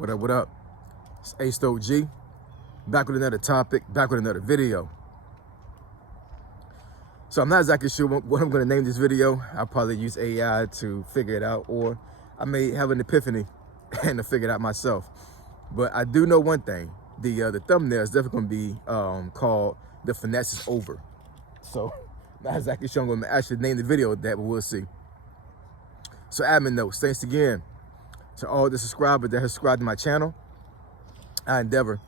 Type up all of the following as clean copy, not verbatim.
What up, what up? It's A-Stoke-G, back with another topic, back with another video. So I'm not exactly sure what I'm gonna name this video. I'll probably use AI to figure it out, or I may have an epiphany and to figure it out myself. But I do know one thing, the thumbnail is definitely gonna be called "The Finesse is Over." So not exactly sure I'm gonna actually name the video that, but we'll see. So admin notes, thanks again to all the subscribers that have subscribed to my channel. I endeavor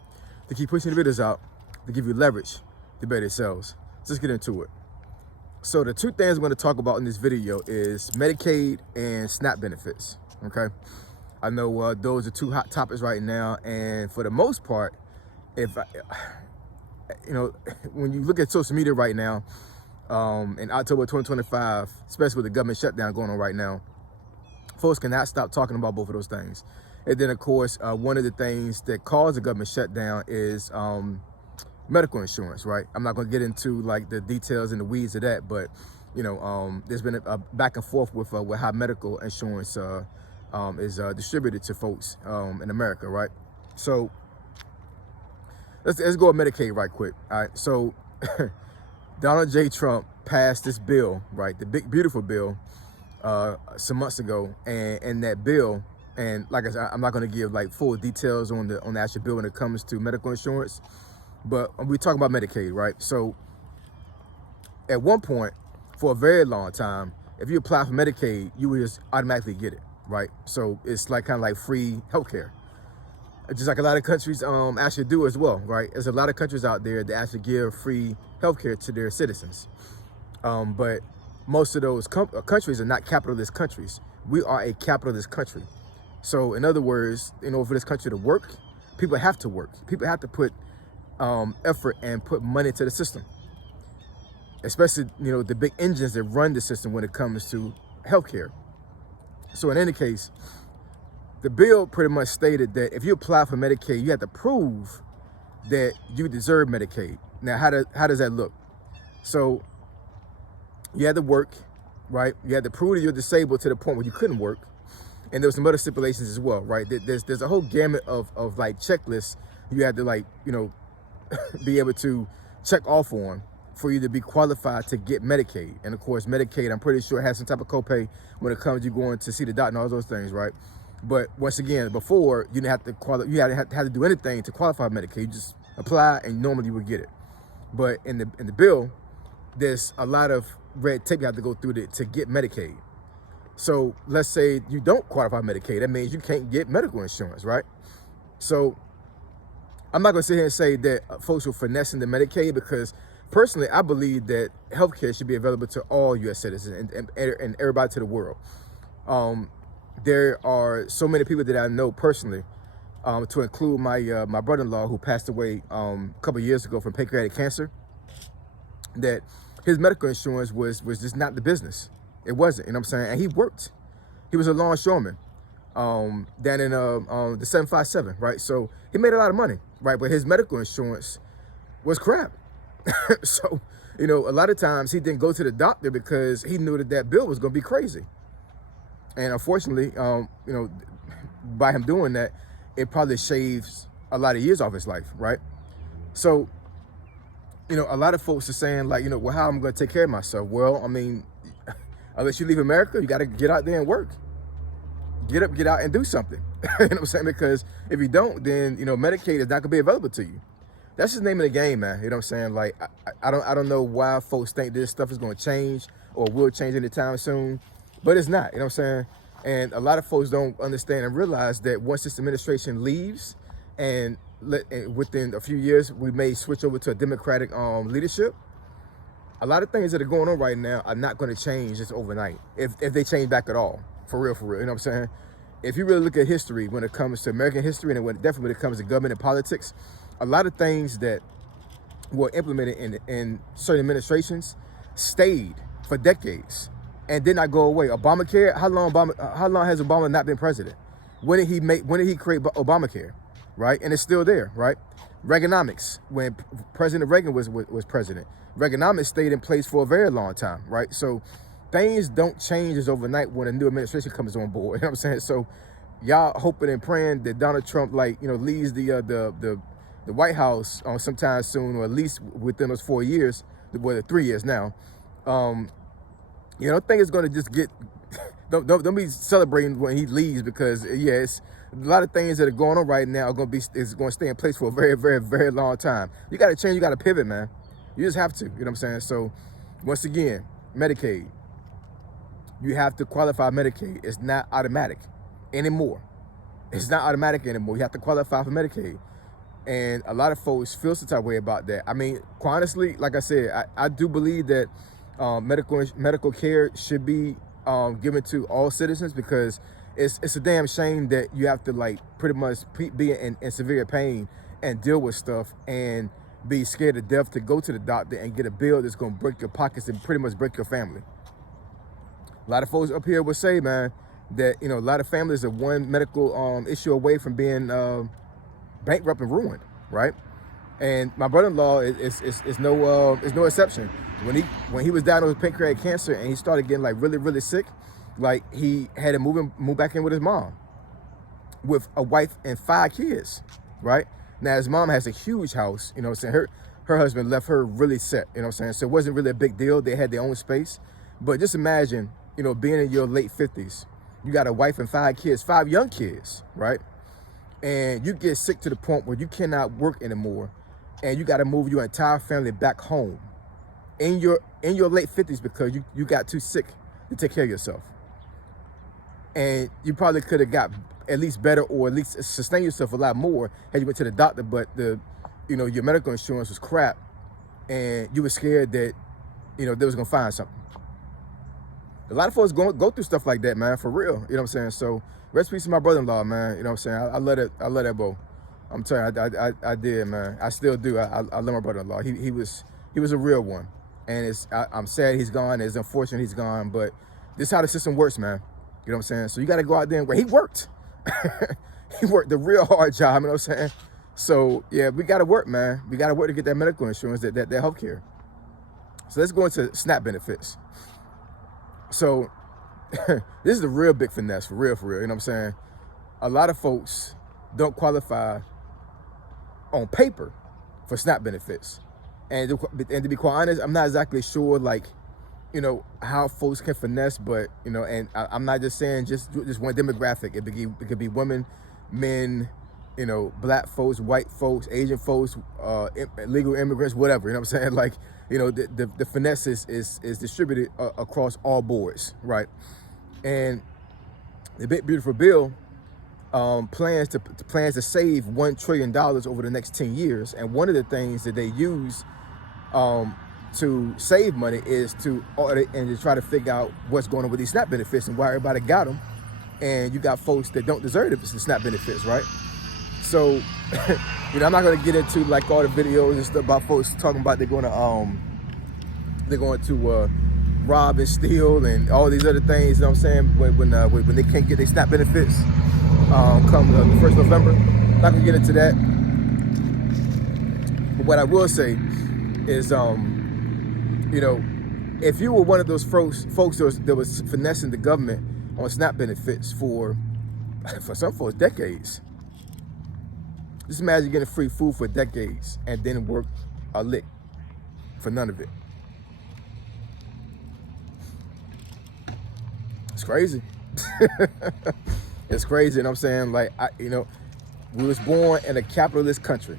to keep pushing the videos out to give you leverage to better yourselves. Let's get into it. So the two things I'm going to talk about in this video is Medicaid and SNAP benefits. Okay, I know those are two hot topics right now, and for the most part, when you look at social media right now, in October 2025, especially with the government shutdown going on right now, folks cannot stop talking about both of those things. And then, of course, one of the things that caused the government shutdown is medical insurance, right? I'm not going to get into like the details and the weeds of that, but there's been a back and forth with how medical insurance is distributed to folks in America, right? So let's go with Medicaid right quick. All right, so Donald J. Trump passed this bill, right? The big beautiful bill some months ago, and that bill. And like I said, I'm not going to give like full details on the actual bill when it comes to medical insurance, but we talk about Medicaid, right? So at one point, for a very long time, if you apply for Medicaid, you would just automatically get it, right? So it's like kind of like free healthcare, just like a lot of countries actually do as well, right? There's a lot of countries out there that actually give free healthcare to their citizens, but most of those countries are not capitalist countries. We are a capitalist country. So in other words, for this country to work, people have to work. People have to put effort and put money into the system, especially, the big engines that run the system when it comes to healthcare. So in any case, the bill pretty much stated that if you apply for Medicaid, you have to prove that you deserve Medicaid. Now, how does that look? So you had to work, right? You had to prove that you're disabled to the point where you couldn't work. And there was some other stipulations as well, right? There's a whole gamut of like checklists you had to be able to check off on for you to be qualified to get Medicaid. And of course, Medicaid, I'm pretty sure, has some type of copay when it comes to you going to see the doctor and all those things, right? But once again, before, you didn't have to you had to do anything to qualify for Medicaid. You just apply and normally you would get it. But in the bill, there's a lot of red tape you have to go through to get Medicaid. So let's say you don't qualify for Medicaid. That means you can't get medical insurance, right? So I'm not going to sit here and say that folks are finessing the Medicaid, because personally, I believe that healthcare should be available to all U.S. citizens and everybody to the world. There are so many people that I know personally, to include my brother-in-law who passed away a couple of years ago from pancreatic cancer, that his medical insurance was just not the business. It wasn't, you know what I'm saying? And he worked. He was a longshoreman down in the 757, right? So he made a lot of money, right? But his medical insurance was crap. So, a lot of times he didn't go to the doctor because he knew that bill was going to be crazy. And unfortunately, by him doing that, it probably shaves a lot of years off his life, right? So, a lot of folks are saying like, well, how am I going to take care of myself? Well, I mean, unless you leave America, you got to get out there and work. Get up, get out and do something. You know what I'm saying? Because if you don't, then, Medicaid is not going to be available to you. That's just the name of the game, man. You know what I'm saying? Like, I don't know why folks think this stuff is going to change or will change anytime soon, but it's not. You know what I'm saying? And a lot of folks don't understand and realize that once this administration leaves and within a few years, we may switch over to a Democratic leadership, a lot of things that are going on right now are not going to change just overnight, if they change back at all, for real, you know what I'm saying? If you really look at history, when it comes to American history, and definitely when it comes to government and politics, a lot of things that were implemented in certain administrations stayed for decades and did not go away. Obamacare, how long has Obama not been president? When did he create Obamacare, right? And it's still there, right? Reaganomics, when President Reagan was president, Reaganomics stayed in place for a very long time, right? So things don't change as overnight when a new administration comes on board. You know what I'm saying? So y'all hoping and praying that Donald Trump, like, you know, leaves the White House sometime soon, or at least within those 4 years, well, the 3 years now. You know, I don't think it's going to just get, don't be celebrating when he leaves, because yeah, it's a lot of things that are going on right now are going to stay in place for a very, very, very long time. You got to change, you got to pivot, man. You just have to, you know what I'm saying? So once again, Medicaid, you have to qualify Medicaid. It's not automatic anymore. It's not automatic anymore. You have to qualify for Medicaid. And a lot of folks feel some type of way about that. I mean, quite honestly, like I said, I do believe that medical care should be given to all citizens, because it's a damn shame that you have to, like, pretty much be in severe pain and deal with stuff and be scared to death to go to the doctor and get a bill that's going to break your pockets and pretty much break your family. A lot of folks up here would say, man, that, you know, a lot of families are one medical issue away from being bankrupt and ruined, right? And my brother-in-law is no exception. When he was diagnosed with pancreatic cancer and he started getting, like, really, really sick, like, he had to move back in with his mom, with a wife and 5 kids, right? Now his mom has a huge house, you know what I'm saying? Her husband left her really set, you know what I'm saying? So it wasn't really a big deal. They had their own space. But just imagine, you know, being in your late 50s, you got a wife and 5 kids, 5 young kids, right? And you get sick to the point where you cannot work anymore, and you got to move your entire family back home in your late 50s because you got too sick to take care of yourself. And you probably could have got at least better, or at least sustain yourself a lot more had you went to the doctor, but your medical insurance was crap, and you were scared that, you know, they was gonna find something. A lot of folks go through stuff like that, man, for real. You know what I'm saying? So rest in peace to my brother-in-law, man. You know what I'm saying? I let that go. I'm telling you, I did, man. I still do. I love my brother-in-law. He was a real one, and I'm sad he's gone. It's unfortunate he's gone, but this is how the system works, man. You know what I'm saying? So you got to go out there and work. He worked. He worked the real hard job, you know what I'm saying? So yeah, we got to work, man. We got to work to get that medical insurance, that health care. So let's go into SNAP benefits. So this is the real big finesse, for real, you know what I'm saying? A lot of folks don't qualify on paper for SNAP benefits. And to be quite honest, I'm not exactly sure, like, you know, how folks can finesse, but, you know, and I'm not just saying just one demographic. It could be women, men, you know, black folks, white folks, Asian folks, illegal immigrants, whatever, you know what I'm saying? Like, you know, the finesse is distributed across all boards, right? And the Big Beautiful Bill plans to save $1 trillion over the next 10 years. And one of the things that they use to save money is to audit and to try to figure out what's going on with these SNAP benefits and why everybody got them. And you got folks that don't deserve the SNAP benefits, right? So, you know, I'm not going to get into, like, all the videos and stuff about folks talking about they're going to rob and steal and all these other things, you know what I'm saying, when they can't get their SNAP benefits come the 1st November. Not going to get into that. But what I will say is, you know, if you were one of those folks that was finessing the government on SNAP benefits for some folks decades, just imagine getting free food for decades and then work a lick for none of it. It's crazy. It's crazy, you know what I'm saying? Like, you know, we was born in a capitalist country.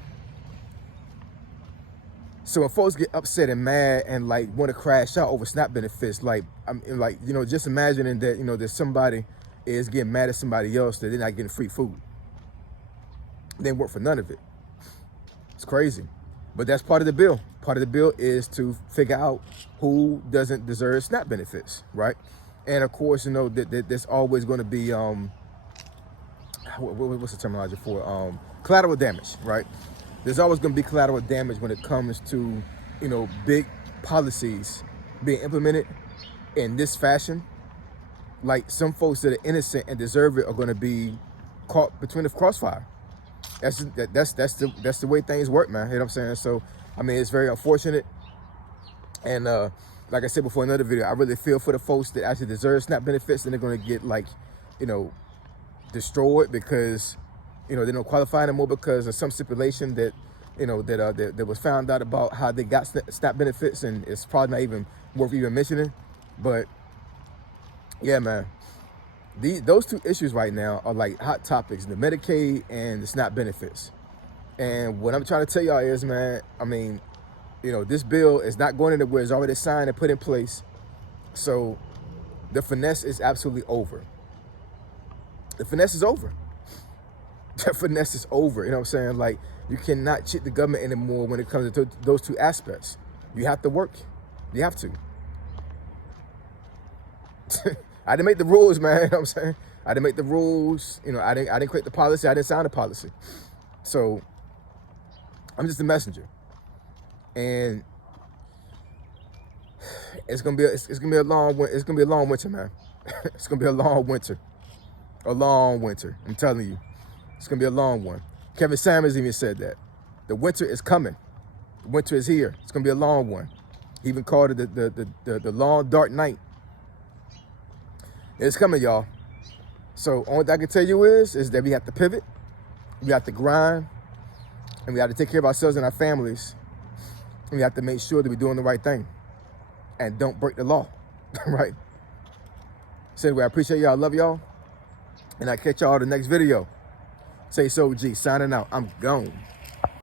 So when folks get upset and mad and, like, want to crash out over SNAP benefits, like, you know, just imagining that, you know, that somebody is getting mad at somebody else that they're not getting free food. They work for none of it. It's crazy. But that's part of the bill. Part of the bill is to figure out who doesn't deserve SNAP benefits, right? And of course, you know, that there's always going to be, what's the terminology for? Collateral damage, right? There's always going to be collateral damage when it comes to, you know, big policies being implemented in this fashion. Like, some folks that are innocent and deserve it are going to be caught between the crossfire. That's the way things work, man. You know what I'm saying? So, I mean, it's very unfortunate. And like I said before in another video, I really feel for the folks that actually deserve SNAP benefits, and they're going to get, like, you know, destroyed because, you know, they don't qualify anymore because of some stipulation that, you know, that was found out about how they got SNAP benefits, and it's probably not even worth even mentioning. But yeah, man, those two issues right now are like hot topics: the Medicaid and the SNAP benefits. And what I'm trying to tell y'all is, man, I mean, you know, this bill is not going anywhere. It's already signed and put in place. So the finesse is absolutely over. The finesse is over. The finesse is over. You know what I'm saying? Like, you cannot cheat the government anymore when it comes to those two aspects. You have to work. You have to. I didn't make the rules, man. You know what I'm saying? I didn't make the rules. You know, I didn't create the policy. I didn't sign the policy. So I'm just a messenger. And it's gonna be a long winter, man. It's gonna be a long winter. A long winter. I'm telling you. It's gonna be a long one. Kevin Samuels even said that. The winter is coming. The winter is here. It's gonna be a long one. He even called it the long dark night. It's coming, y'all. So only thing I can tell you is that we have to pivot, we have to grind, and we have to take care of ourselves and our families. And we have to make sure that we're doing the right thing and don't break the law, right? So anyway, I appreciate y'all. I love y'all. And I'll catch y'all in the next video. Say so, G, signing out. I'm gone.